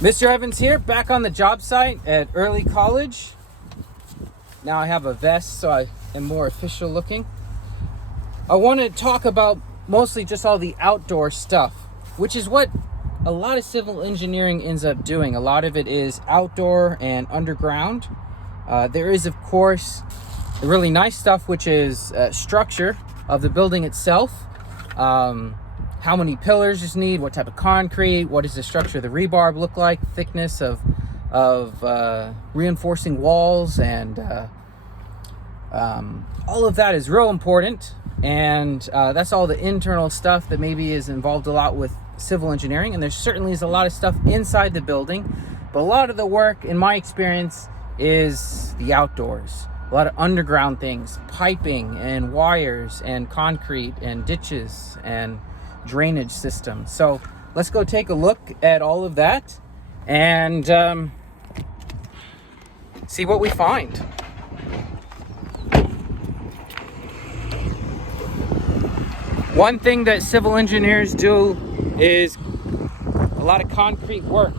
Mr. Evans here, back on the job site at Early College. Now I have a vest, so I am more official looking. I want to talk about mostly just all the outdoor stuff, which is what a lot of civil engineering ends up doing. A lot of it is outdoor and underground. There is, of course, the really nice stuff, which is structure of the building itself. How many pillars you need, what type of concrete, what does the structure of the rebar look like, thickness of reinforcing walls, and all of that is real important. And that's all the internal stuff that maybe is involved a lot with civil engineering. And there certainly is a lot of stuff inside the building, but a lot of the work, in my experience, is the outdoors. A lot of underground things, piping and wires and concrete and ditches and drainage systems. So let's go take a look at all of that and see what we find. One thing that civil engineers do is a lot of concrete work.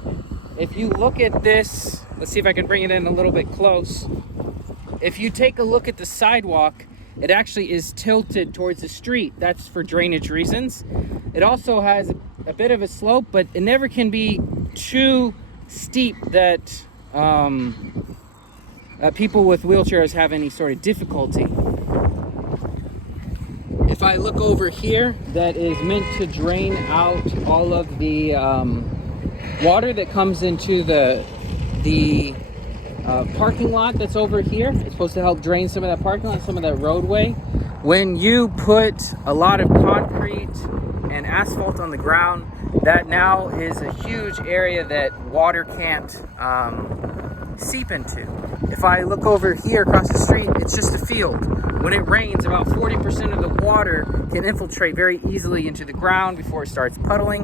If you look at this, let's see if I can bring it in a little bit close. If you take a look at the sidewalk, it actually is tilted towards the street. That's for drainage reasons. It also has a bit of a slope, but it never can be too steep that people with wheelchairs have any sort of difficulty. If I look over here, that is meant to drain out all of the water that comes into the parking lot that's over here. It's supposed to help drain some of that parking lot, some of that roadway. When you put a lot of concrete and asphalt on the ground, that now is a huge area that water can't seep into. If I look over here across the street, it's just a field. When it rains, about 40% of the water can infiltrate very easily into the ground before it starts puddling.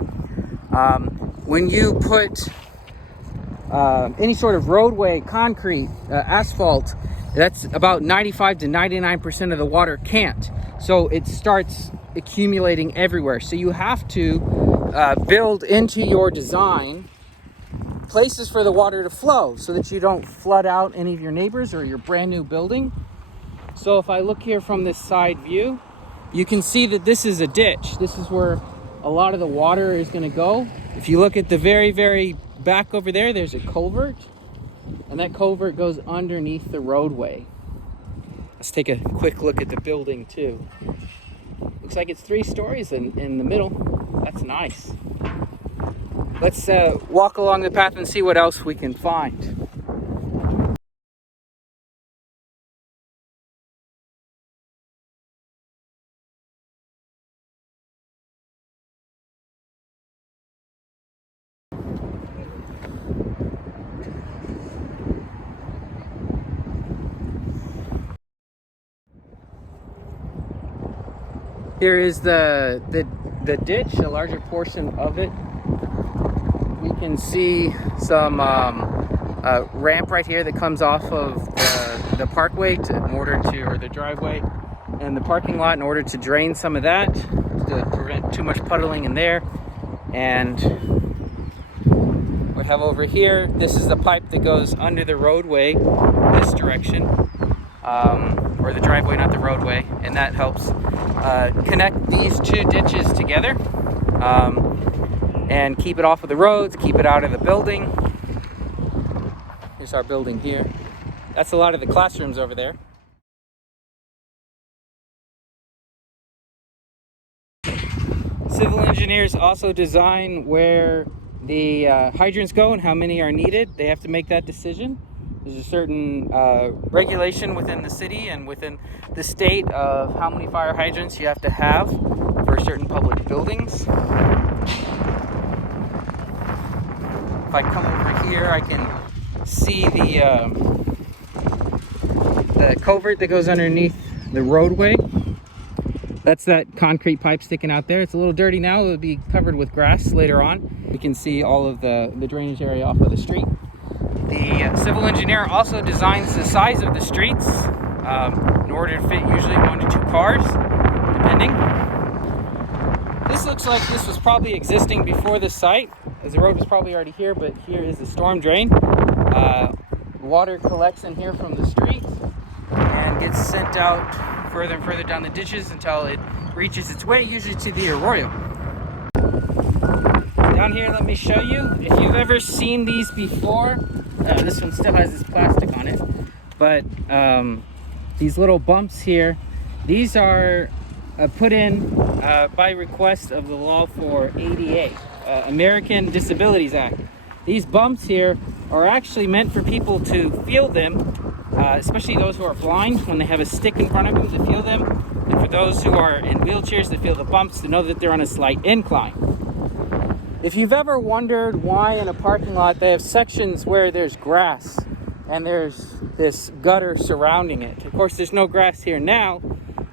When you put any sort of roadway, concrete, asphalt, that's about 95 to 99% of the water can't. So it starts accumulating everywhere. So you have to build into your design places for the water to flow so that you don't flood out any of your neighbors or your brand new building. So if I look here from this side view, you can see that this is a ditch. This is where a lot of the water is going to go. If you look at the very, very back over there, there's a culvert, and that culvert goes underneath the roadway. Let's take a quick look at the building too. Looks like it's 3 stories in the middle. That's nice. Let's walk along the path and see what else we can find. Here is the ditch, a larger portion of it. We can see some ramp right here that comes off of the parkway or the driveway and the parking lot in order to drain some of that, to prevent too much puddling in there. And we have over here, this is the pipe that goes under the roadway this direction, or the driveway, not the roadway, and that helps connect these 2 ditches together and keep it off of the roads, keep it out of the building. Here's our building here. That's a lot of the classrooms over there. Civil engineers also design where the hydrants go and how many are needed. They have to make that decision. There's a certain regulation within the city and within the state of how many fire hydrants you have to have for certain public buildings. If I come over here, I can see the culvert that goes underneath the roadway. That's that concrete pipe sticking out there. It's a little dirty now. It'll be covered with grass later on. You can see all of the drainage area off of the street. The civil engineer also designs the size of the streets in order to fit usually 1 to 2 cars, depending. This looks like this was probably existing before the site. as the road was probably already here, but here is the storm drain. Water collects in here from the street and gets sent out further and further down the ditches until it reaches its way, usually to the arroyo. Down here, let me show you. If you've ever seen these before, this one still has this plastic on it, but these little bumps here, these are put in by request of the law for ADA, American Disabilities Act. These bumps here are actually meant for people to feel them, especially those who are blind, when they have a stick in front of them, to feel them, and for those who are in wheelchairs to feel the bumps, to know that they're on a slight incline. If you've ever wondered why in a parking lot they have sections where there's grass and there's this gutter surrounding it. Of course, there's no grass here now,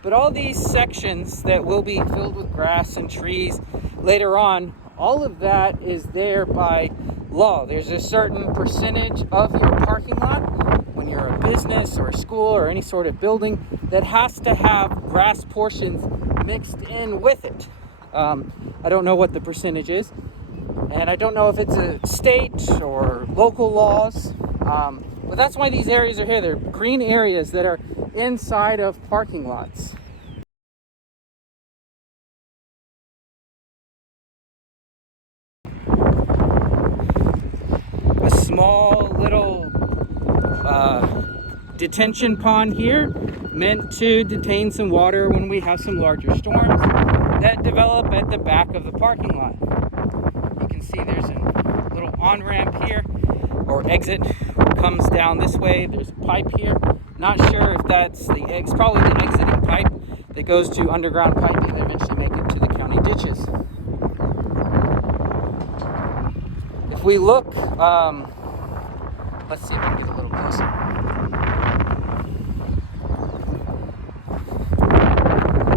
but all these sections that will be filled with grass and trees later on, all of that is there by law. There's a certain percentage of your parking lot, when you're a business or a school or any sort of building, that has to have grass portions mixed in with it. I don't know what the percentage is, and I don't know if it's a state or local laws, but that's why these areas are here. They're green areas that are inside of parking lots. A small little detention pond here, meant to detain some water when we have some larger storms that develop at the back of the parking lot. You can see there's a little on-ramp here, or exit comes down this way. There's a pipe here. Not sure if that's it's probably the exiting pipe that goes to underground piping and eventually make it to the county ditches. If we look, let's see if we can get a little closer.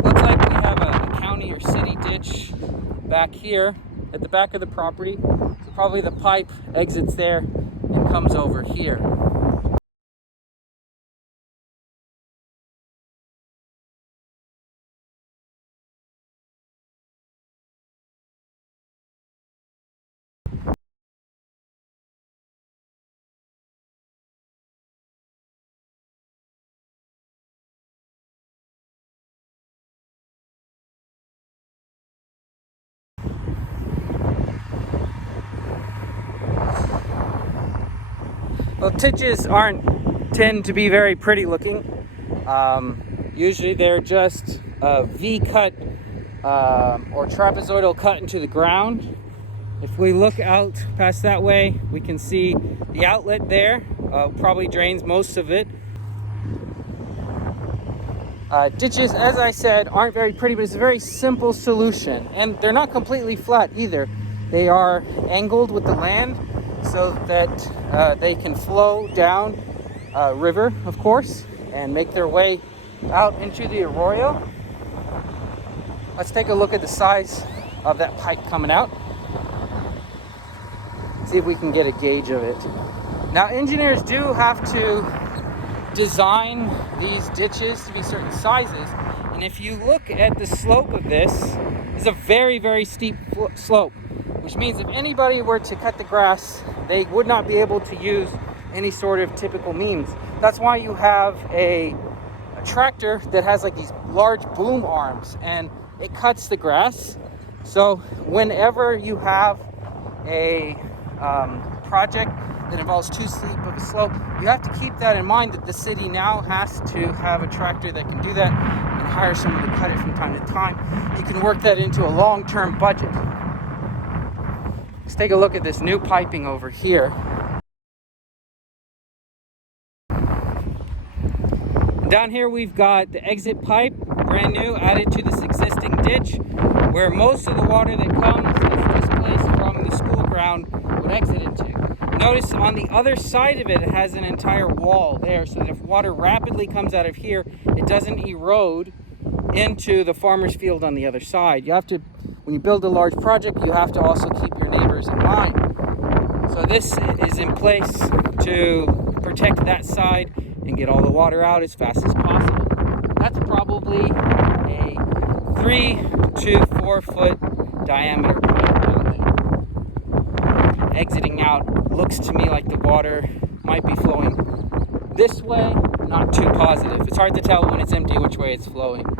Looks like we have a county or city ditch back here at the back of the property. So probably the pipe exits there and comes over here. Well, ditches tend to be very pretty looking. Usually they're just a V-cut or trapezoidal cut into the ground. If we look out past that way, we can see the outlet there. Probably drains most of it. Ditches, as I said, aren't very pretty, but it's a very simple solution. And they're not completely flat either. They are angled with the land so that they can flow down river, of course, and make their way out into the arroyo. Let's take a look at the size of that pipe coming out. See if we can get a gauge of it. Now, engineers do have to design these ditches to be certain sizes, and if you look at the slope of this, it's a very, very steep slope, which means if anybody were to cut the grass, they would not be able to use any sort of typical means. That's why you have a tractor that has like these large boom arms, and it cuts the grass. So whenever you have a project that involves too steep of a slope, you have to keep that in mind, that the city now has to have a tractor that can do that and hire someone to cut it from time to time. You can work that into a long-term budget. Let's take a look at this new piping over here. Down here we've got the exit pipe, brand new, added to this existing ditch, where most of the water that comes is displaced from the school ground would exit into. Notice on the other side of it, it has an entire wall there, so that if water rapidly comes out of here, it doesn't erode into the farmer's field on the other side. You have to, when you build a large project, you have to also keep your neighbors in mind. So this is in place to protect that side and get all the water out as fast as possible. That's probably a 3 to 4 foot diameter pipe down there. exiting out. Looks to me like the water might be flowing this way, not too positive. It's hard to tell when it's empty which way it's flowing.